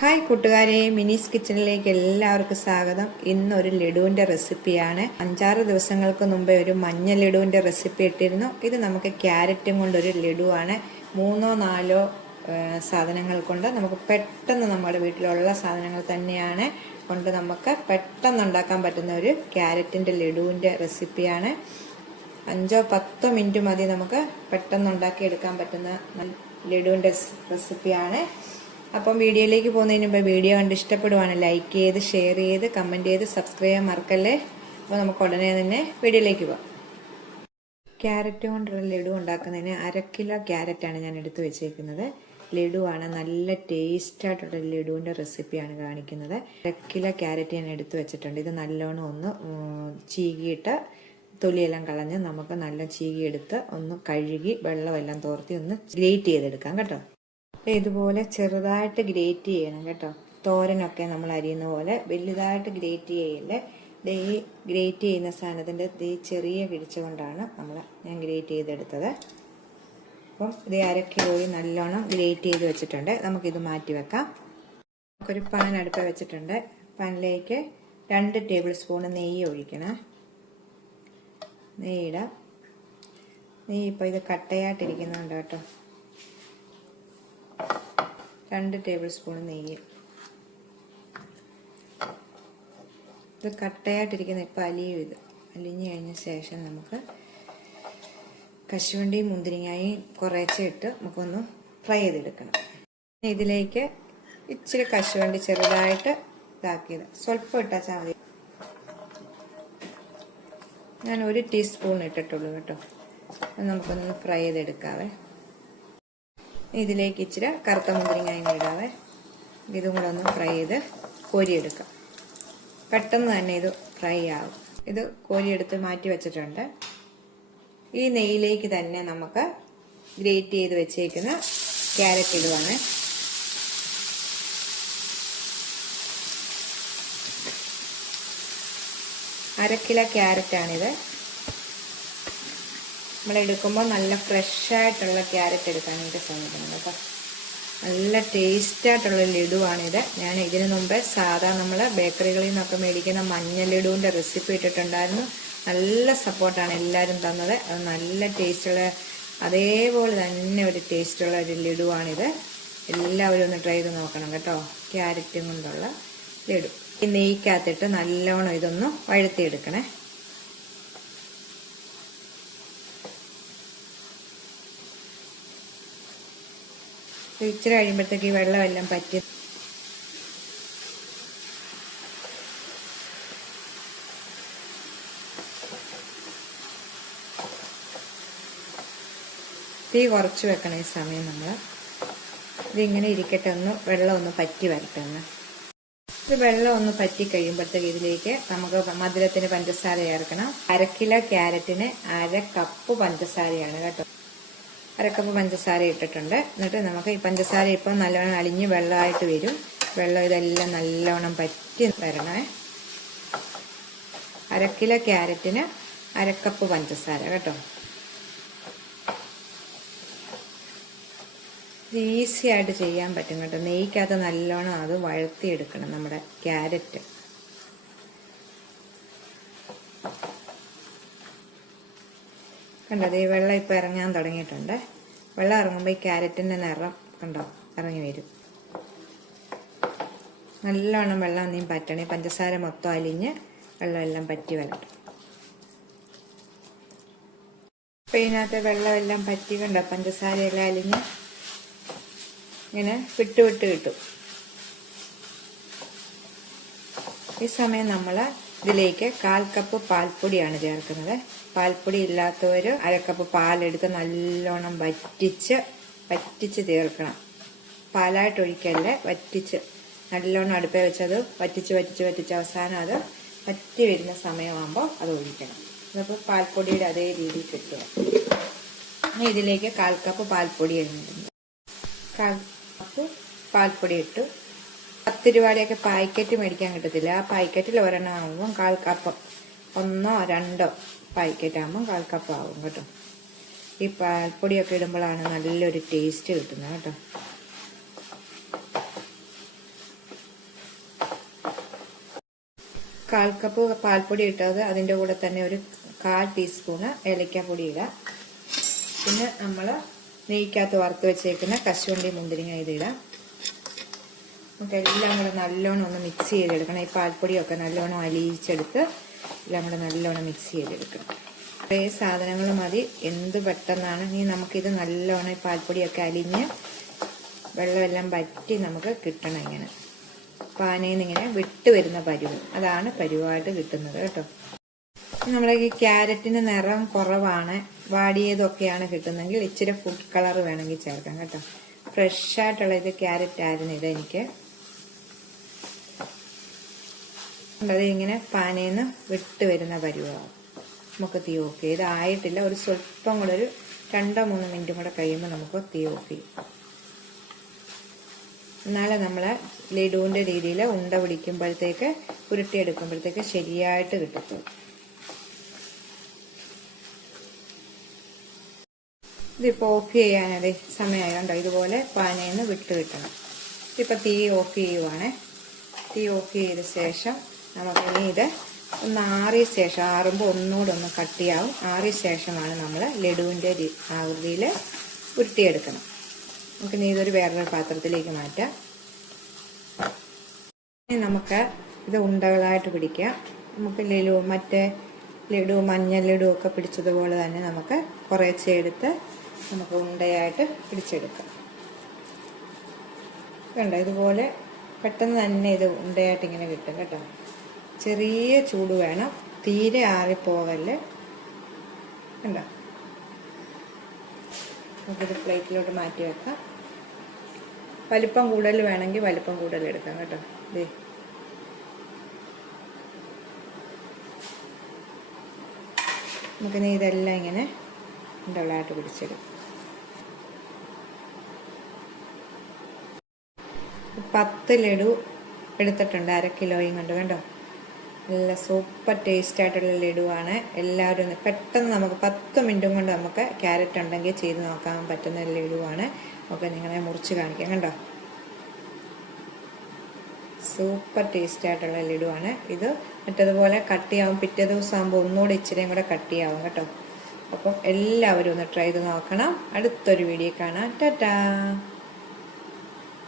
Hi കൂട്ടുകാരെ, മിനീസ് കിച്ചണിലേക്ക് എല്ലാവർക്കും സ്വാഗതം. ഇന്നൊരു ലഡുവിൻ്റെ റെസിപ്പിയാണ്. 5-6 ദിവസങ്ങൾക്ക് മുമ്പേ ഒരു മഞ്ഞ ലഡുവിൻ്റെ റെസിപ്പി ഇട്ടിരുന്നു. ഇത് നമുക്ക് ക്യാരറ്റും കൊണ്ടൊരു ലഡുവാണ്. 3-4 സാധനങ്ങൾ കൊണ്ട് നമുക്ക് പെട്ടെന്ന് നമ്മുടെ വീട്ടിലുള്ള സാധനങ്ങൾ തന്നെയാണ് കൊണ്ട് നമുക്ക് പെട്ടെന്ന് ഉണ്ടാക്കാൻ പറ്റുന്ന ഒരു ക്യാരറ്റിൻ്റെ ലഡുവിൻ്റെ റെസിപ്പിയാണ്. 5-10 മിനിറ്റ് മതി നമുക്ക് പെട്ടെന്ന് ഉണ്ടാക്കിയെടുക്കാൻ പറ്റുന്ന ലഡുവിൻ്റെ റെസിപ്പിയാണ്. അപ്പം വീഡിയോയിലേക്ക് പോകുന്നതിന് മുമ്പ് വീഡിയോ കണ്ട് ഇഷ്ടപ്പെടുവാണ് ലൈക്ക് ചെയ്ത്, ഷെയർ ചെയ്ത്, കമൻറ്റ് ചെയ്ത്, സബ്സ്ക്രൈബ് ചെയ്യാൻ മറക്കല്ലേ. അപ്പോൾ നമുക്ക് ഉടനെ തന്നെ വീഡിയോയിലേക്ക് പോകാം. ക്യാരറ്റ് കൊണ്ടുള്ള ലഡു ഉണ്ടാക്കുന്നതിന് 1/2 കിലോ ക്യാരറ്റാണ് ഞാൻ എടുത്ത് വെച്ചേക്കുന്നത്. ലഡുവാണ്, നല്ല ടേസ്റ്റായിട്ടുള്ള ലഡുവിൻ്റെ റെസിപ്പിയാണ് കാണിക്കുന്നത്. 1/2 കിലോ ക്യാരറ്റ് ഞാൻ എടുത്ത് വെച്ചിട്ടുണ്ട്. ഇത് നല്ലോണം ഒന്ന് ചീകിയിട്ട് തൊലിയെല്ലാം കളഞ്ഞ് നമുക്ക് നല്ല ചീകിയെടുത്ത് ഒന്ന് കഴുകി വെള്ളമെല്ലാം തോർത്തി ഒന്ന് ഗ്രേറ്റ് ചെയ്തെടുക്കാം കേട്ടോ. ഇതുപോലെ ചെറുതായിട്ട് ഗ്രേറ്റ് ചെയ്യണം കേട്ടോ. തോരനൊക്കെ നമ്മൾ അരിയുന്ന പോലെ വലുതായിട്ട് ഗ്രേറ്റ് ചെയ്യില്ലേ. ഈ ഗ്രേറ്റ് ചെയ്യുന്ന സാധനത്തിൻ്റെ ഈ ചെറിയ കിഴിച്ച കൊണ്ടാണ് ഞാൻ ഗ്രേറ്റ് ചെയ്തെടുത്തത്. അപ്പം ഇത് 1/2 കിലോയിൽ നല്ലോണം ഗ്രേറ്റ് ചെയ്ത് വെച്ചിട്ടുണ്ട്. നമുക്കിത് മാറ്റി വെക്കാം. നമുക്കൊരു പാൻ അടുപ്പ് വെച്ചിട്ടുണ്ട്. പാനിലേക്ക് 2 ടേബിൾ സ്പൂൺ നെയ്യ് ഒഴിക്കണം. നെയ്യിടാം. നെയ്യ് ഇപ്പോൾ ഇത് കട്ടയായിട്ടിരിക്കുന്നുണ്ട് കേട്ടോ. 2 ടേബിൾ സ്പൂൺ നെയ്യ്. ഇത് കട്ടയായിട്ടിരിക്കുന്ന ഇപ്പം അലിഞ്ഞു കഴിഞ്ഞ ശേഷം നമുക്ക് കശുവണ്ടിയും മുന്തിരിങ്ങയും കുറേശ്ശെ ഇട്ട് നമുക്കൊന്ന് ഫ്രൈ ചെയ്തെടുക്കണം. ഇതിലേക്ക് ഇച്ചിരി കശുവണ്ടി ചെറുതായിട്ട് ഇതാക്കിയത് സ്വല്പം ഇട്ടാൽ മതി. ഞാൻ 1 ടീസ്പൂൺ ഇട്ടിട്ടുള്ളൂ കേട്ടോ. നമുക്കൊന്ന് ഫ്രൈ ചെയ്തെടുക്കാവേ. ഇതിലേക്ക് ഇച്ചിരി കറുത്ത മുന്തിരിങ്ങ ഇടാവേ. ഇതും കൂടെ ഒന്ന് ഫ്രൈ ചെയ്ത് കോരിയെടുക്കാം. പെട്ടെന്ന് തന്നെ ഇത് ഫ്രൈ ആവും. ഇത് കോരിയെടുത്ത് മാറ്റി വെച്ചിട്ടുണ്ട്. ഈ നെയ്യിലേക്ക് തന്നെ നമുക്ക് ഗ്രേറ്റ് ചെയ്ത് വെച്ചേക്കുന്ന ക്യാരറ്റ് ഇടുവാണ്. അര കിലോ ക്യാരറ്റാണിത്. നമ്മളെടുക്കുമ്പോൾ നല്ല ഫ്രഷായിട്ടുള്ള ക്യാരറ്റ് എടുക്കാനായിട്ട് ശ്രമിക്കണം കേട്ടോ. നല്ല ടേസ്റ്റായിട്ടുള്ള ലഡുവാണിത്. ഞാൻ ഇതിനു മുമ്പേ സാധാ നമ്മൾ ബേക്കറികളിൽ നിന്നൊക്കെ മേടിക്കുന്ന മഞ്ഞ ലഡുവിൻ്റെ റെസിപ്പി ഇട്ടിട്ടുണ്ടായിരുന്നു. നല്ല സപ്പോർട്ടാണ് എല്ലാവരും തന്നത്. അത് നല്ല ടേസ്റ്റുള്ള, അതേപോലെ തന്നെ ഒരു ടേസ്റ്റുള്ള ഒരു ലഡുവാണിത്. എല്ലാവരും ഒന്ന് ട്രൈ ചെയ്ത് നോക്കണം കേട്ടോ. ക്യാരറ്റും കൊണ്ടുള്ള ലഡു ഈ നെയ്ക്കകത്തിട്ട് നല്ലോണം ഇതൊന്ന് വഴത്തിയെടുക്കണേ. ഇച്ചിരി കഴിയുമ്പോഴത്തേക്ക് ഈ വെള്ളമെല്ലാം പറ്റി തീ കുറച്ച് വെക്കണം. ഈ സമയം നമ്മൾ ഇതിങ്ങനെ ഇരിക്കട്ടെ, വെള്ളം ഒന്ന് പറ്റി വരട്ടെ. ഇത് വെള്ളം ഒന്ന് പറ്റി കഴിയുമ്പോഴത്തേക്ക് ഇതിലേക്ക് നമുക്ക് മധുരത്തിന് പഞ്ചസാര ചേർക്കണം. 1/2 കിലോ ക്യാരറ്റിന് 1/2 കപ്പ് പഞ്ചസാരയാണ് കേട്ടോ. 1/2 കപ്പ് പഞ്ചസാര ഇട്ടിട്ടുണ്ട്. എന്നിട്ട് നമുക്ക് ഈ പഞ്ചസാര ഇപ്പം നല്ലോണം അലിഞ്ഞ് വെള്ളമായിട്ട് വരും. വെള്ളം ഇതെല്ലാം നല്ലോണം പറ്റി വരണേ. 1/2 കിലോ ക്യാരറ്റിന് 1/2 കപ്പ് പഞ്ചസാര കേട്ടോ. ഇത് ഈസി ആയിട്ട് ചെയ്യാൻ പറ്റും കേട്ടോ. നെയ്ക്കകത്ത് നല്ലോണം അത് വഴത്തിയെടുക്കണം നമ്മുടെ ക്യാരറ്റ്. കണ്ടത് ഈ വെള്ളം ഇപ്പം ഇറങ്ങാൻ തുടങ്ങിയിട്ടുണ്ട്. വെള്ളം ഇറങ്ങുമ്പോൾ ഈ ക്യാരറ്റിൻ്റെ നിറം കണ്ടോ ഇറങ്ങി വരും. നല്ലോണം വെള്ളം നീ പറ്റണേ. പഞ്ചസാര മൊത്തം അലിഞ്ഞ് വെള്ളമെല്ലാം പറ്റി വരട്ടെ. അപ്പം ഇതിനകത്ത് വെള്ളമെല്ലാം പറ്റി കണ്ടോ, പഞ്ചസാരയെല്ലാം അലിഞ്ഞ് ഇങ്ങനെ വിട്ട് കിട്ടും. ഈ സമയം നമ്മൾ ഇതിലേക്ക് 1/4 കപ്പ് പാൽപ്പൊടിയാണ് ചേർക്കുന്നത്. പാൽപ്പൊടി ഇല്ലാത്തവർ 1/2 കപ്പ് പാലെടുത്ത് നല്ലോണം വറ്റിച്ച് ചേർക്കണം. പാലായിട്ട് ഒഴിക്കല്ലേ, വറ്റിച്ച് നല്ലോണം അടുപ്പേ വെച്ചത് വറ്റിച്ച് അവസാനം അത് വറ്റി വരുന്ന സമയമാകുമ്പോൾ അത് ഒഴിക്കണം. അതപ്പോൾ പാൽപ്പൊടിയുടെ അതേ രീതിയിൽ കിട്ടുക. ഇതിലേക്ക് 1/4 കപ്പ് പാൽപ്പൊടി ഇടുന്നുണ്ട്. 1/4 കപ്പ് പാൽപ്പൊടി ഇട്ടു. 10 രൂപയുടെയൊക്കെ പാക്കറ്റ് മേടിക്കാൻ കിട്ടത്തില്ല. ആ പാക്കറ്റിൽ ഒരെണ്ണം ആകുമ്പോൾ 1/4 കപ്പ്, 1 or 2 പാക്കറ്റ് ആകുമ്പോൾ 1/4 കപ്പ് ആകും കേട്ടോ. ഈ പാൽപ്പൊടിയൊക്കെ ഇടുമ്പോഴാണ് നല്ലൊരു ടേസ്റ്റ് കിട്ടുന്നത് കേട്ടോ. 1/4 കപ്പ് പാൽപ്പൊടി ഇട്ടത്, അതിൻ്റെ കൂടെ തന്നെ ഒരു 1/4 ടീസ്പൂണ് ഏലക്കാപ്പൊടി ഇടാം. പിന്നെ നമ്മൾ നെയ്ക്കകത്ത് വറുത്ത് വെച്ചേക്കുന്ന കശുവണ്ടി മുന്തിരിങ്ങ ഇതിടാം. നമുക്ക് എല്ലാം കൂടെ നല്ലോണം ഒന്ന് മിക്സ് ചെയ്തെടുക്കണം. ഈ പാൽപ്പൊടിയൊക്കെ നല്ലോണം അലിയിച്ചെടുത്ത് എല്ലാം കൂടെ നല്ലോണം മിക്സ് ചെയ്തെടുക്കണം. കുറേ സാധനങ്ങൾ മതി, എന്ത് പെട്ടെന്നാണ്. ഇനി നമുക്കിത് നല്ലോണം ഈ പാൽപ്പൊടിയൊക്കെ അലിഞ്ഞ് വെള്ളമെല്ലാം വറ്റി നമുക്ക് കിട്ടണം. ഇങ്ങനെ പാനയിൽ നിന്ന് ഇങ്ങനെ വിട്ട് വരുന്ന പരുവം, അതാണ് പരുവായിട്ട് കിട്ടുന്നത് കേട്ടോ. നമ്മളെ ഈ ക്യാരറ്റിന് നിറം കുറവാണ്, വാടിയതൊക്കെയാണ് കിട്ടുന്നെങ്കിൽ ഇച്ചിരി ഫുഡ് കളർ വേണമെങ്കിൽ ചേർക്കാം കേട്ടോ. ഫ്രഷായിട്ടുള്ള ഇത് ക്യാരറ്റ് ആയിരുന്നു ഇത് എനിക്ക്. അത് ഇങ്ങനെ പാനയിൽ നിന്ന് വിട്ട് വരുന്ന പരുവമാണ്. നമുക്ക് തീ ഓഫ് ചെയ്ത് ആയിട്ടില്ല, ഒരു സ്വല്പം കൂടെ ഒരു 2-3 മിനിറ്റും കൂടെ കഴിയുമ്പോൾ നമുക്ക് തീ ഓഫ് ചെയ്യും. എന്നാലേ നമ്മളെ ലഡുവിൻ്റെ രീതിയിൽ ഉണ്ട പിടിക്കുമ്പോഴത്തേക്ക് ഉരുട്ടിയെടുക്കുമ്പോഴത്തേക്ക് ശരിയായിട്ട് കിട്ടത്തുള്ളൂ. ഇതിപ്പോൾ ഓഫ് ചെയ്യാനതേ സമയമായതുകൊണ്ടോ ഇതുപോലെ പാനയിൽ നിന്ന് വിട്ട് കിട്ടണം. ഇപ്പം തീ ഓഫ് ചെയ്യുവാണ്. തീ ഓഫ് ചെയ്ത ശേഷം നമുക്കിനി ഇത് ഒന്ന് ആറിയ ശേഷം, ആറുമ്പോൾ ഒന്നുകൂടെ ഒന്ന് കട്ടിയാവും. ആറിയ ശേഷമാണ് നമ്മൾ ലഡുവിൻ്റെ ആകൃതിയിൽ ഉരുട്ടിയെടുക്കണം. നമുക്കിനി ഇതൊരു വേറൊരു പാത്രത്തിലേക്ക് മാറ്റാം. ഇനി നമുക്ക് ഇത് ഉണ്ടകളായിട്ട് പിടിക്കാം. നമുക്ക് മറ്റേ ലഡു, മഞ്ഞ ലഡു ഒക്കെ പിടിച്ചതുപോലെ തന്നെ നമുക്ക് കുറേശ്ശെ എടുത്ത് നമുക്ക് ഉണ്ടയായിട്ട് പിടിച്ചെടുക്കാം. കണ്ടോ, ഇതുപോലെ പെട്ടെന്ന് തന്നെ ഇത് ഉണ്ടയായിട്ട് ഇങ്ങനെ കിട്ടും കേട്ടോ. ചെറിയ ചൂട് വേണം, തീരെ ആറിപ്പോകല്ലേ. കണ്ടോ, നമുക്കിത് പ്ലേറ്റിലോട്ട് മാറ്റി വെക്കാം. വലിപ്പം കൂടുതൽ വേണമെങ്കിൽ വലിപ്പം കൂടുതൽ എടുക്കാം കേട്ടോ. ദേ നമുക്കിനി ഇതെല്ലാം ഇങ്ങനെ ഉണ്ടകളായിട്ട് പിടിച്ചെടുക്കും. 10 ലഡു എടുത്തിട്ടുണ്ട്, 1/2 കിലോയും കൊണ്ട്. കണ്ടോ, നല്ല സൂപ്പർ ടേസ്റ്റ് ആയിട്ടുള്ള ലഡുവാണ്. എല്ലാവരും ഒന്ന് പെട്ടെന്ന് നമുക്ക് 10 മിനിറ്റും കൊണ്ട് നമുക്ക് ക്യാരറ്റ് ഉണ്ടെങ്കിൽ ചെയ്ത് നോക്കാൻ പറ്റുന്ന ലഡുവാണ്. നമുക്ക് നിങ്ങളെ മുറിച്ച് കാണിക്കാം. കണ്ടോ, സൂപ്പർ ടേസ്റ്റ് ആയിട്ടുള്ള ലഡുവാണ് ഇത്. മറ്റതുപോലെ കട്ടിയാവും, പിറ്റേ ദിവസം ആകുമ്പോൾ ഒന്നുകൂടെ ഇച്ചിരിയും കൂടെ കട്ടിയാവും കേട്ടോ. അപ്പം എല്ലാവരും ഒന്ന് ട്രൈ ചെയ്ത് നോക്കണം. അടുത്തൊരു വീഡിയോ കാണാം. ടാറ്റാ.